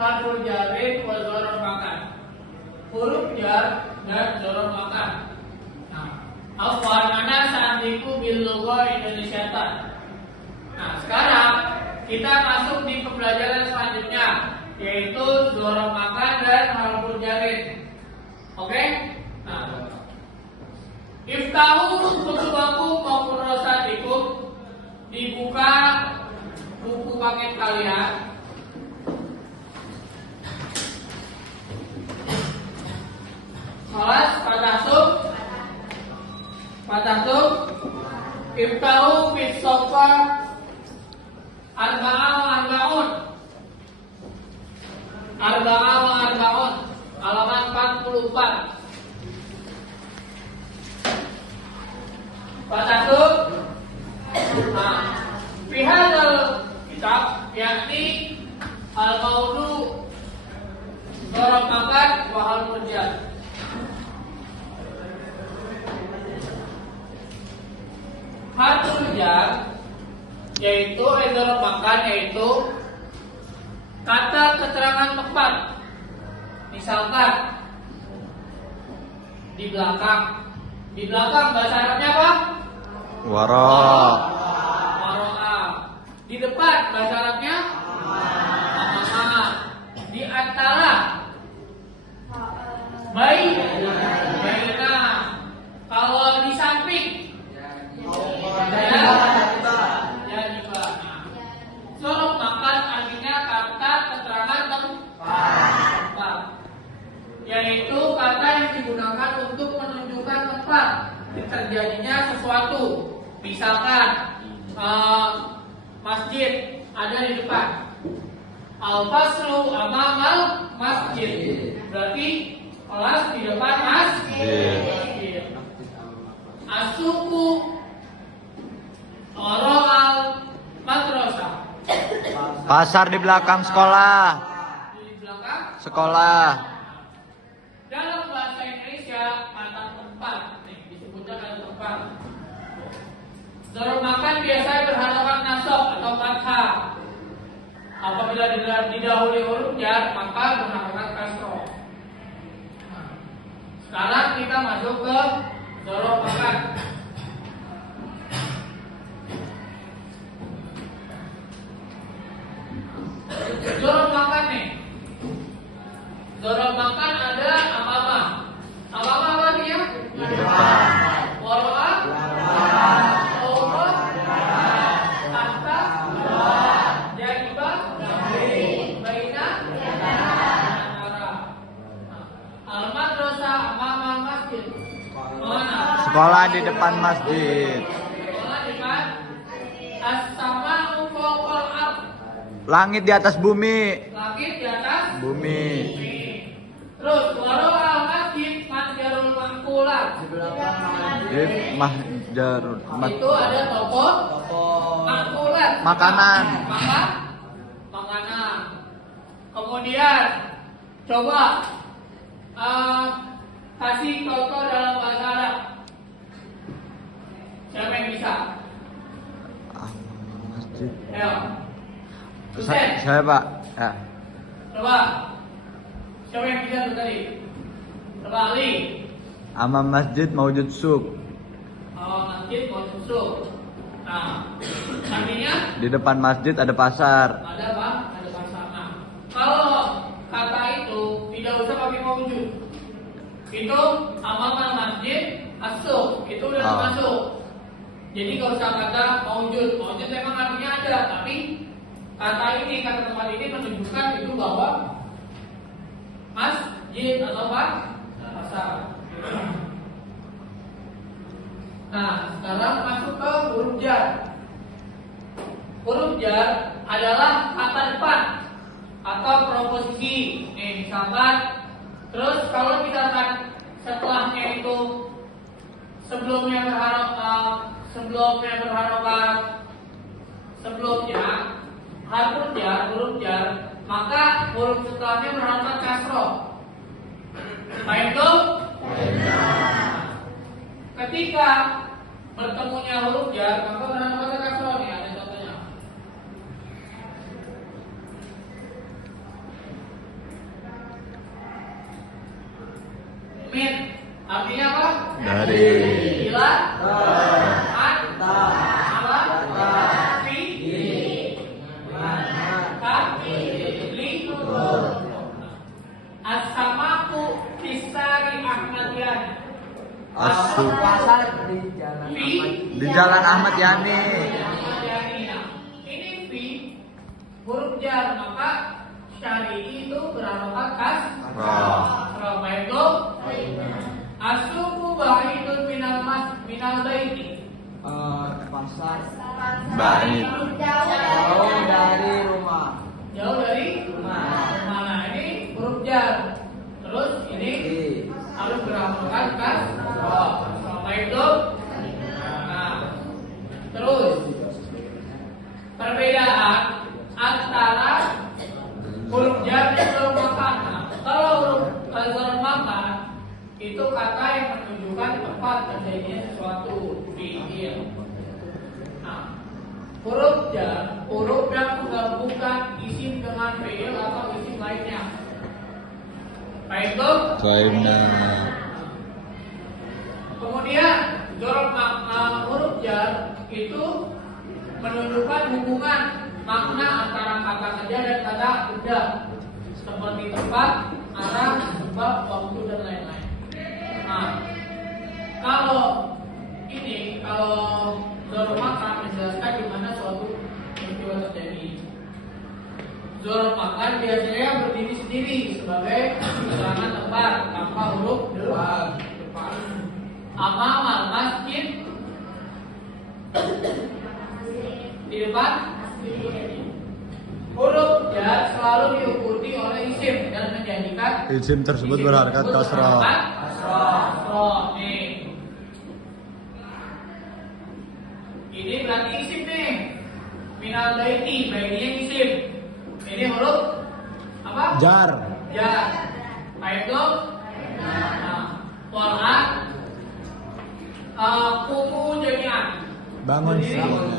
harful jarin wa dzaraf makan. Huruf jar dan dzaraf makan. Nah, afwan ana sa'diku bil lugha Indonesiatan. Nah, sekarang kita masuk di pembelajaran selanjutnya, yaitu dzaraf makan dan harful jarin. Oke? Nah, iftahu kutubakum maupun rosadikum, dibuka buku paket kalian. Kelas patahsub iftahu fit sofa arba'un halaman 44. Patahsub. Nah, fihadal kitab yakni al-maudu dzaraf makan wa harful jar. Harful jar yaitu dzaraf makan, yaitu kata keterangan tempat. Misalkan di belakang bahasa Arabnya apa? Wara. Di depan bahasa Arabnya amama. Di antara baina. Kalau di samping ya juga. Dzaraf makan artinya kata keterangan tempat, yaitu kata yang digunakan untuk menunjukkan tempat terjadinya sesuatu. Misalkan masjid ada di depan. Al-faslu amamal masjid, berarti kelas di depan masjid. As-suku wara'al madrasah, pasar di belakang sekolah. di belakang Sekolah. Dalam bahasa Indonesia kata tempat disebutnya kata tempat. Dzaraf makan biasanya berhadapan nasab atau fathah. Apabila didahului huruf jar maka berhadapan kasroh. Nah, sekarang kita masuk ke dzaraf makan. Dzaraf makan nih. Dzaraf makan ada amama. Amama apa dia? Di depan. Wara. Fawqa. Tahta. Janiba. Baina. Antara. Al-madrasah amama masjid. Mana? Sekolah di depan masjid. Sekolah di depan. As-sama'u fawqal ardh. Langit di atas bumi. Langit di atas Bumi. Terus waro'al masjid masjarul mangkulat. Di mahjarul Itu ada toko mangkulat. Makanan. Makanan. Kemudian coba kasih contoh dalam bahasa Arab. Siapa yang bisa? Masjid. Ayo. Husein. Saya Pak. Ya. Coba. Siapa yang bisa tuh tadi? Coba Ali. Amam masjid maujud suq. Masjid mau susu. Nah, artinya Di depan masjid ada pasar. ada apa? Ada pasar. Nah, kalau kata itu tidak usah pakai maujud. Itu amaman masjid asuk. Itu udah termasuk. Jadi gak usah kata maujud. Maujud memang artinya ada, tapi kata ini, kata tempat ini menunjukkan itu bahwa masjid atau apa? Pasar. Nah, sekarang masuk ke huruf jar. Huruf jar adalah kata depan atau proposisi. Nih, misalkan, terus kalau misalkan setelahnya itu sebelumnya berharokat, sebelumnya harful jar, huruf jar, maka huruf setelahnya berharokat kasroh. Baik itu? Ketika bertemunya huruf jar, maka berharokat kasroh. Nih ada contohnya. Min. Artinya apa? Dari. Ila. An. Apa? Fi. Ka. Li. As-samaku Kisari Ahmadiyani. Asu. Fi. Di Jalan Ahmad Yani. Ini fi huruf jar, maka syari'i itu berharokat kasrah. Baik lo. Asuku ba'idun minal baiti. Pasar Bait. jauh dari rumah. Jauh dari mana? Ini huruf jar. Terus ini harus berharokat kasrah. Baik lo. Nah, terus perbedaan antara huruf jar dan huruf makan. Nah, kalau huruf makan itu kata yang menunjukkan tempat terjadinya sesuatu fi'il. Nah, huruf jar, huruf yang menggabungkan isim dengan fi'il atau isim lainnya. Baik itu. Kemudian huruf jar itu menunjukkan hubungan makna antara kata kerja dan kata benda, seperti tempat, arah, sebab, waktu dan lain-lain. Nah, kalau zorof makan menjelaskan di mana suatu peristiwa terjadi. Zorof makan biasanya berdiri sendiri sebagai keterangan tempat tanpa huruf depan. Amal masjid di depan. Huruf jar selalu diikuti oleh isim dan menjadikan Isim tersebut berharkat kasrah. Kasrah. Nih. Ini berarti isim nih. Minal baiti, baitinya isim. Ini huruf apa? Jar. Jar. Baik dong. Nah, Quran. Kumu jami'an. Bangun Berdiri. semuanya.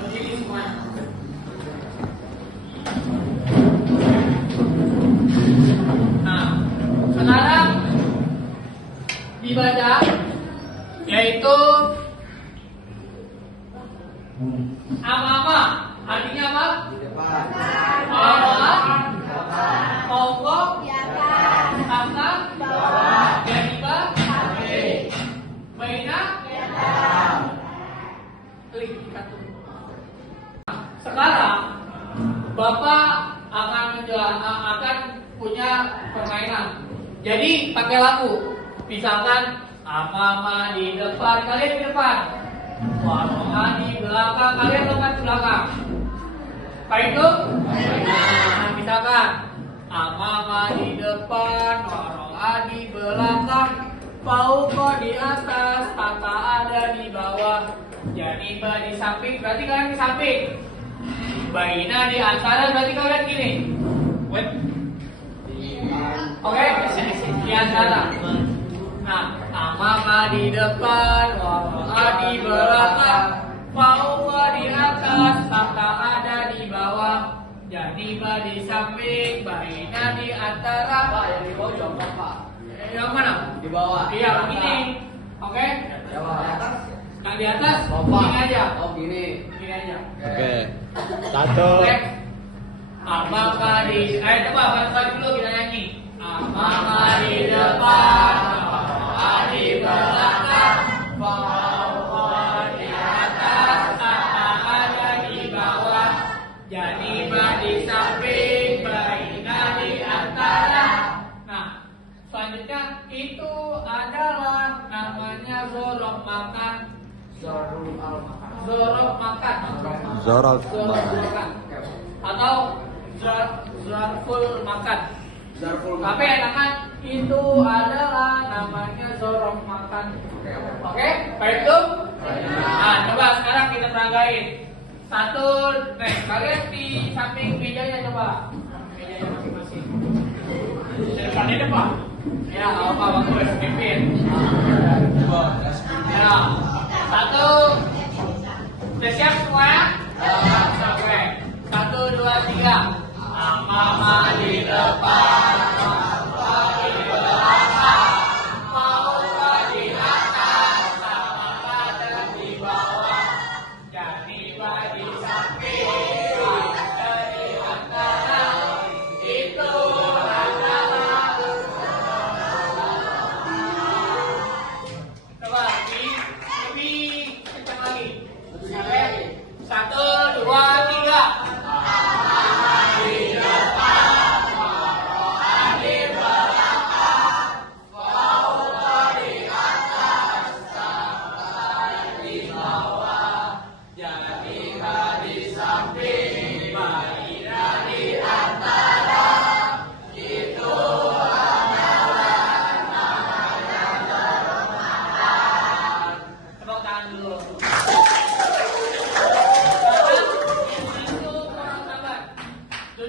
Berdiri semuanya. Nah, sekarang dibaca yaitu amama. Artinya apa? Di depan. Pokok. Atas. Jadiba. Baina. Sekarang Bapak akan punya permainan. Jadi pakai lagu. Misalkan amama di depan, kalian di depan. Waroha di belakang, kalian lompat ke belakang. Baik itu? Nah, misalkan amama di depan, waroha di belakang, fauqa di atas, tata ada di bawah. Janiba di samping, berarti kalian di samping. Baina di antara, berarti kalian gini. Wait. Oke, di antara. Nah, amama di depan, waroha di belakang, fauqa di atas, tata ada di bawah. Janiba di samping, baina di antara. Pak, yang di bawah juga Pak. Yang mana? Di bawah. Iya, begini. Oke? Di atas. Yang di atas, Oh, gini aja. Oh, gini. Gini aja. Oke. Satu. Oke. Amama di coba balik dulu kita nyanyi. Amama di depan, waroha di belakang, fauqa di atas, tata ada di bawah. Janiba di samping, baina di antara. Nah, selanjutnya itu adalah namanya zorof makan. Zorul al-makan. Zorof makan. Zorok. Zorof makan. Atau zarful makan. Zarful Tapi enakan itu adalah namanya zorof makan. Oke, baik tuh. Nah, coba sekarang kita peragain. Satu, kalian di samping mejanya coba. Mejanya masing-masing. Di depannya depan. Ya, apa waktu pimpin. Ya, satu. Udah siap semua? Oke. 1, 2, 3. Amama di depan, waroha di belakang.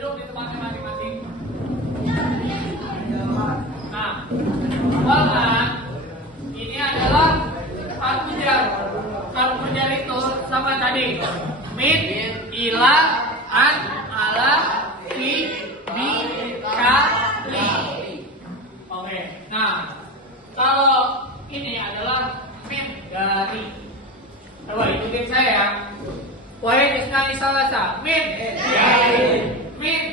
duduk di tempatnya masing-masing. Nah, warna ini adalah harfu jar. Harfu jar itu sama tadi. Min, ila, an, ala, fi, bi, ka, li. Oke. Nah, kalau ini adalah min dari. Coba ikutin saya ya. Wahid isnani salasa. Min dari. Min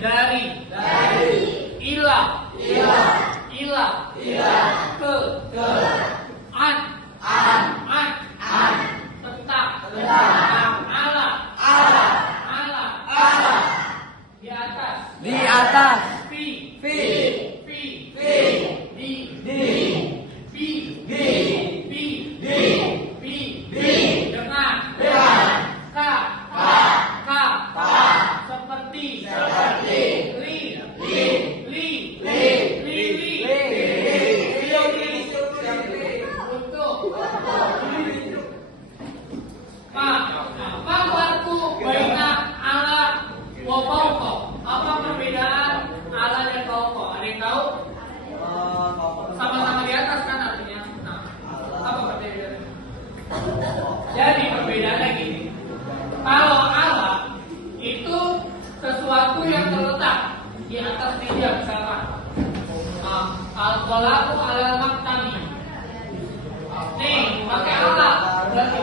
dari. Ila ke an tentang ala di atas fi dengan ka seperti untuk apa waktu baina ala wa fauqa? Apa perbedaan ala dan fauqa? Ada yang tahu? Sama-sama di atas kan artinya. Nah, apa perbedaannya? Jadi perbedaannya gini. Kalau ala itu sesuatu yang terletak di atas meja misalkan. Al-qalamu alal maktabi. Nih, pakai ala berarti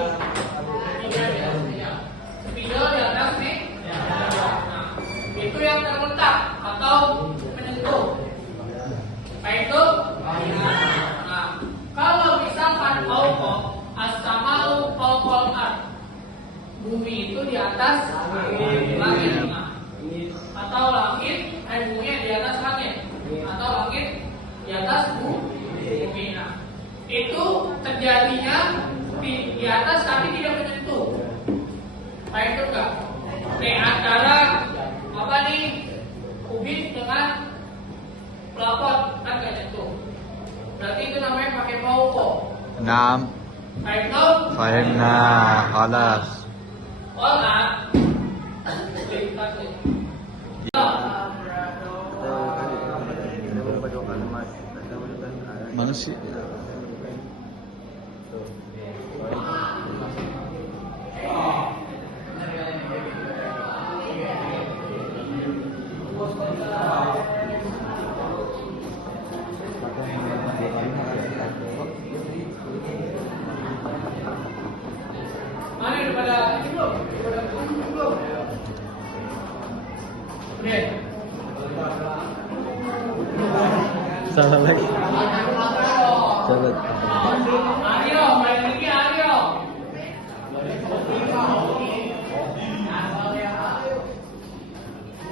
spidol di atas nih. Nah, itu yang terletak atau menyentuh. Baik itu. Nah, kalau misalkan fauqa as-sama'u fawqal ard. Bumi itu di atas langit. Nah, atau langit, bumi di atas langit. Atau langit di atas bumi. Nah, itu terjadinya di atas tapi tidak menyentuh. Baik itu enggak? Antara apa nih? Kubit dengan pelapor kan nggak nyentuh. Berarti itu namanya pakai fauqa. Naam. Baik itu. Fahimna. Khalas. Mana sih? Mana daripada ini belum? Daripada belum? Udah. Salah lagi. Salah. Aryo, main lagi Aryo.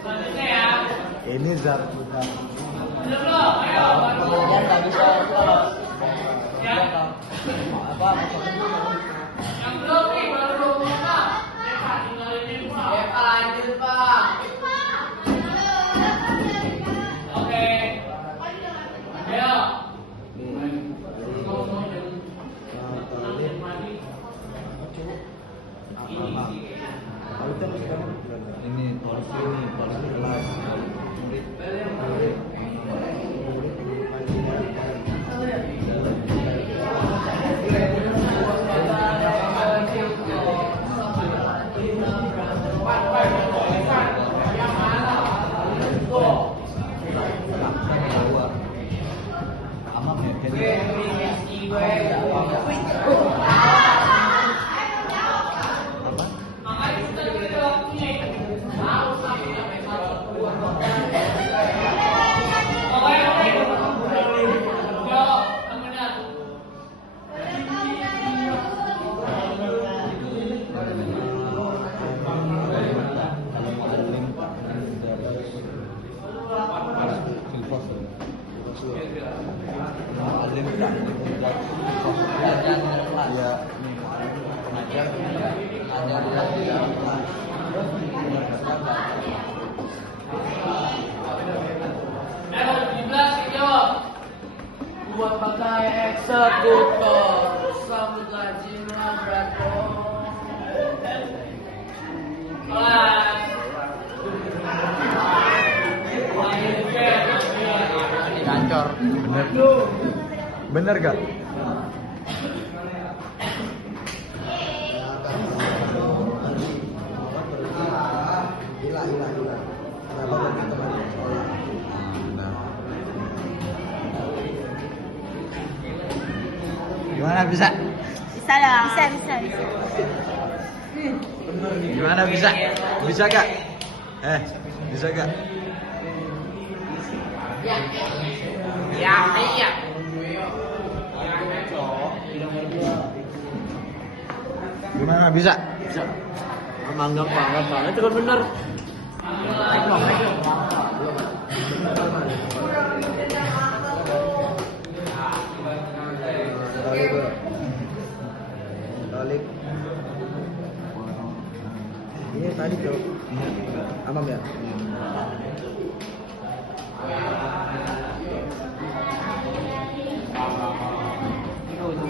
Selanjutnya ya. Ini zarfuna. Belum, ayo. Yang nggak bisa Ya. apa? Yang belum nih baru 25. Pak, tinggalin ini Pak. Lanjut Pak. Oke. Ayo. Ini porsi kelas. Makanya kita beri waktunya. Tahu sampai Buat pakai eksekutor, sambutlah jiwa berat. Kelas gacor. Bener. Bener gak? Gimana bisa? Bisa dong. Bisa. Gimana bisa? Bisa gak? Bisa gak? Ya, iya. Gimana bisa? Bisa. Mangga banget soalnya itu kan bener. Balik. Ini tadi tuh. Amam ya?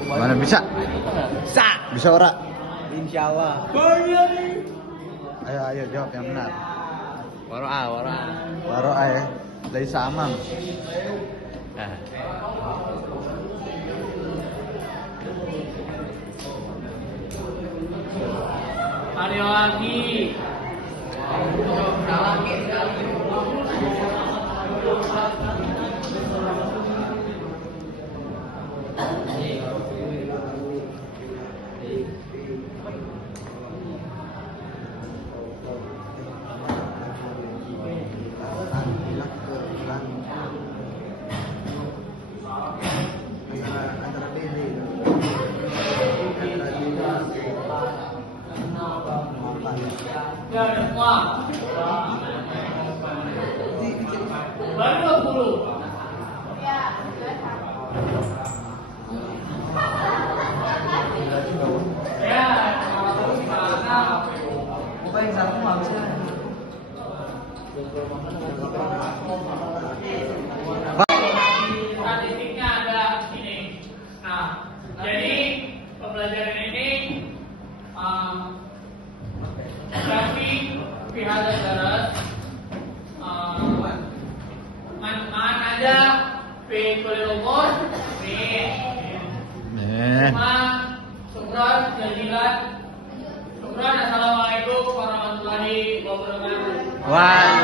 Mana bisa? Bisa. Bisa ora? Insya Allah. Ayo jawab yang benar. Wara. Waro ae. Laisa amam. Ayo lagi. Ya, udah semua. Baru 20. Ya, gimana? Bukan yang satu nggak bisa. Statistiknya ada ini. Nah, jadi pembelajaran ini tapi pihak darat man aja fi kulli umur cuma syukran jazilan. Syukran. Assalamualaikum warahmatullahi wabarakatuh. Wah.